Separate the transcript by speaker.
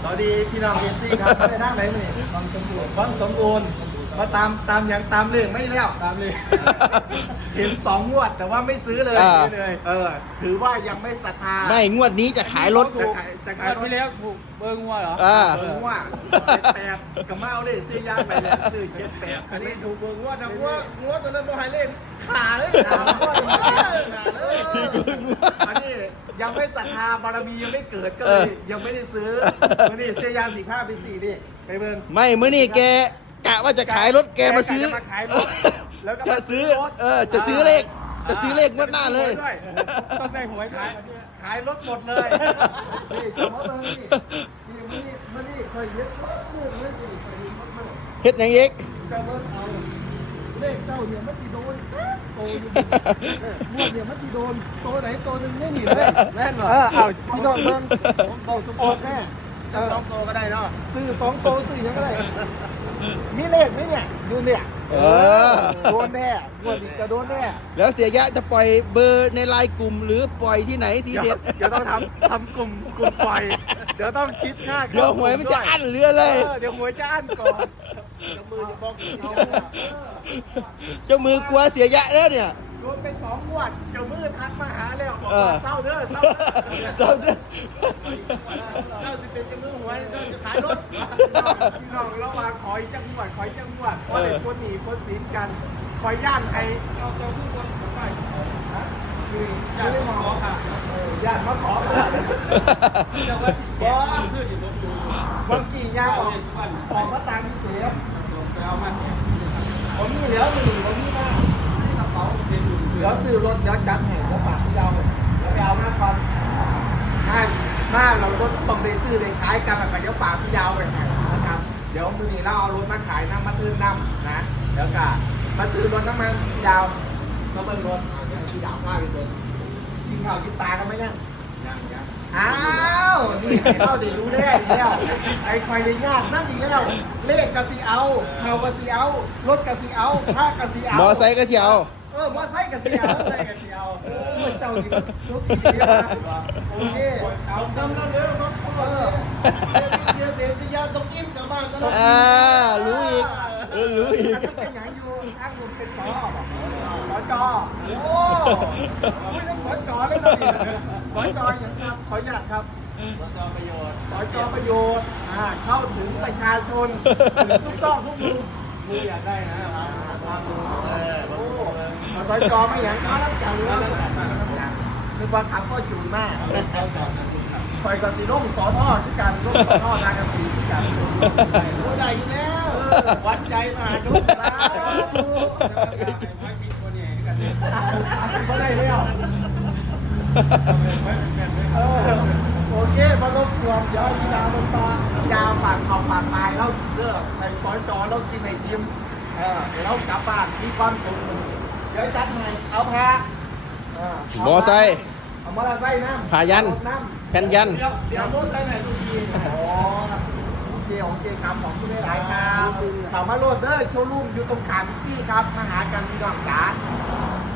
Speaker 1: สวัสดีพี่น้องเอฟซีครับมาได้ทางไหนมาเนี่ยวังสมบูรณ์มาตามอย่างตามเรื่องไม่แล้วตามเลยเห็น2 งวดแต่ว่าไม่ซื้อเลยถือว่ายังไม่ศรัทธา
Speaker 2: ไม่งวดนี้จะขายรถ
Speaker 1: จะขายรถ
Speaker 3: ที่แล้วถูกเบอร์งัวเหรอ
Speaker 1: เบอร์งัว8กับเมาเลยซื้อยางไปเลยซื้อ78อันนี้ถูกเบอร์งัวนะงัวตัวนั้นบ่ให้เล่นขาเลยขาเลยอันนี้ยังไม่ศรัทธาบารมียังไม่เกิดก็เลยยังไม่ได้ซื้อวันนี้ซื้อยาง45เป็น4ดิไปเบิ่ง
Speaker 2: ไม่เมื่อนี่แกกะว่าจะขายรถแกมาซื้อ
Speaker 1: จะมาขายรถแล้วก็
Speaker 2: จะซื้อจะซื้อเลขงวดหน้าเลย
Speaker 3: ต้องได้หวยขาย
Speaker 1: ขายรถหมดเลยนี่จะมาเบิ่งนี่นี่เคยเย็ดเรื่องเลยสิเคยเย็ดมาก
Speaker 2: เฮ็ดอย่างเอก
Speaker 1: จะเบิ่งเอาเลขเจ้าเนี่ยมันสิโดนโตอยู่งวดเนี่ยมันสิโดนโตไหนโตหนึงไม่หนีเลยแน่นเหรอเอาพี่น้องเบิ่งต้องทุกคนแน่2 โตก็ได้เนาะซื้อ2 โตซื้อยังก็ได้มีเลขไหมเนี่ยดูเนี่ยโดนแน่งวดนี้จะโดนแน่
Speaker 2: แล้วเสียยะจะปล่อยเบอร์ในไลน์กลุ่มหรือปล่อยที่ไหนที่เด็ด
Speaker 1: เดี๋ยวต้องทำกลุ่มปล่อยเดี๋ยวต้องคิดค่า
Speaker 2: เดี๋ยวหวยมันจะอั้นเรือเลย
Speaker 1: เดี๋ยวหวยจะอั้นก่อนจะมือจะบอก
Speaker 2: เจ้ามือกลัวเสียยะแล้วเนี่ย
Speaker 1: โดนไป2 งวดเจ้ามือทักมาหาแล้วบอกเศร้าเด้อเศร้าเด้อเจ้าสิเป็นเจ้ามือหวยเจ้าจะขายรถพี่น้องระหว่างขออีกจังหวัดขอเด็กคนหนีคนศีลกันขอย่านไอ้
Speaker 3: เราพูดคนไป
Speaker 1: ไม่ได้มองค่ะญาติมาขอ
Speaker 3: แต่ว่าเพื่อนอยู่รถดู
Speaker 1: บางกี่ยาออกมาตามเสีย
Speaker 3: ไปเอามาเนี่ย
Speaker 1: ผมมีเหลือผมมีมาก
Speaker 3: กระเป๋าเป็นอยู่
Speaker 1: เดี๋ยวซื้อรถเดี๋ยวจัดให้แล้วฝากพี่เราแล้วไปเอาหน้าก่อนถ้าเรารถต้องได้ซื้อได้ขายกันแล้วก็เดี๋ยวฝากพี่ยาวไปให้นะครับเดี๋ยวมือนี้เราเอารถมาขายน้ำมาตื้นน้ำนะเดี๋ยวก็มาซื้อรถน้ำมันพี่ยาวมาเบิ่งรถเดี๋ยวพี่ยาวพาไปเบิ่งกินข้าวกินปลากันไหมยังอ้าวนี่ให้เราได้รู้ได้อีกแล้วไอ้คอยได้ยากนั่นอีกแล้วเลขกะสีเอาเฮากะสีเอารถกะสีเอาผ้ากะสีเอา
Speaker 2: มอไซค์ก็เชียว
Speaker 1: มอไซค์กับเสียวเลยกับเสียวเจ้าดีสุดที่เดียวโอเคเอาทำแล้วเดี๋ยวมันเสียจะยาวตรงยิ้มกับบ้านก็แล้ว
Speaker 2: รู้อีกรู้อีก
Speaker 1: เป็นอย่างอยู่ข้างบนเป็นสจโอ้ไม่ต้องสจเลยนะพี่สจอย่างครับขออนุญาตครับสจประโยชน์เข้าถึงประชาชนถึงทุกซอกทุกมุมกูอยากได้นะมาซอยจอไม่อย่างน้อยรับจังเลยนึกว่าขับก็จูนมากคอยกระสีร่มสอท่อที่การร่มสอท่อนากระสีที่การรู้ใจอยู่แล้ววัดใจมหาชนนะไม่ได้เลยอ่ะโอเคมาลบรวมเดี๋ยวพี่ดาวลงตายาวปากเขาปากตายแล้วเลือกในซอยจอแล้วกินในยิ้มเดี๋ยวเรากลับบ้านมีความสุขเดี๋ยวจัดให้เอาพาม
Speaker 2: อไซค์
Speaker 1: เอามอเตอร์ไซค์น้ำ
Speaker 2: พายันแผ่นยัน
Speaker 1: เดี๋ยวรถไปไหนทุกทีโอเคครับของคุณได้หลายครับถามมาโรดเด้อโชว์รูมอยู่ตรงขามซี่ครับมาหากันที่ดอกจ๋า